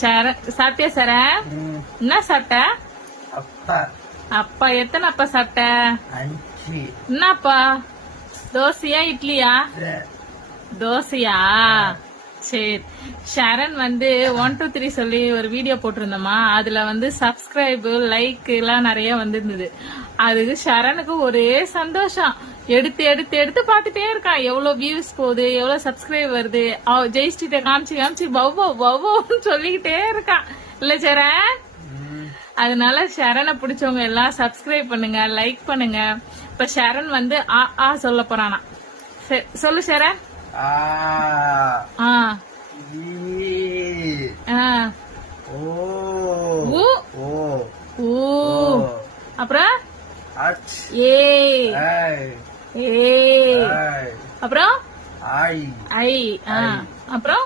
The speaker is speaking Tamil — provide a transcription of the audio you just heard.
சாப்பிட்டியா சார? என்ன சாப்பிட்ட? அப்பா. அப்பா எத்தனை அப்பா சாப்பிட்ட? 5. என்னப்பா? தோசையா இட்லியா? தோசையா? சரி. ஷரண் 1 2 3 சொல்லி ஒரு வீடியோ போட்டிருந்தோமா, அதுல சப்ஸ்கிரைப் லைக் எல்லாம் நிறைய வந்திருந்தது. அதுக்கு ஷரனுக்கு ஒரே சந்தோஷம். எடுத்து எடுத்து எடுத்து பாத்துட்டே இருக்கான். எவ்வளவு வியூஸ் போகுது, எவ்வளவு சப்ஸ்கிரைப் வருது. ஜெயிஸ்டிட்ட காமிச்சு காமிச்சு பவ்வோன்னு சொல்லிக்கிட்டே இருக்கான். இல்ல சரண்? அதனால ஷரனை பிடிச்சவங்க எல்லாம் சப்ஸ்கிரைப் பண்ணுங்க, லைக் பண்ணுங்க. இப்ப ஷரண் ஆ சொல்ல போறானா. சொல்லு ஷரண். அப்புறம் அப்புறம் அப்புறம்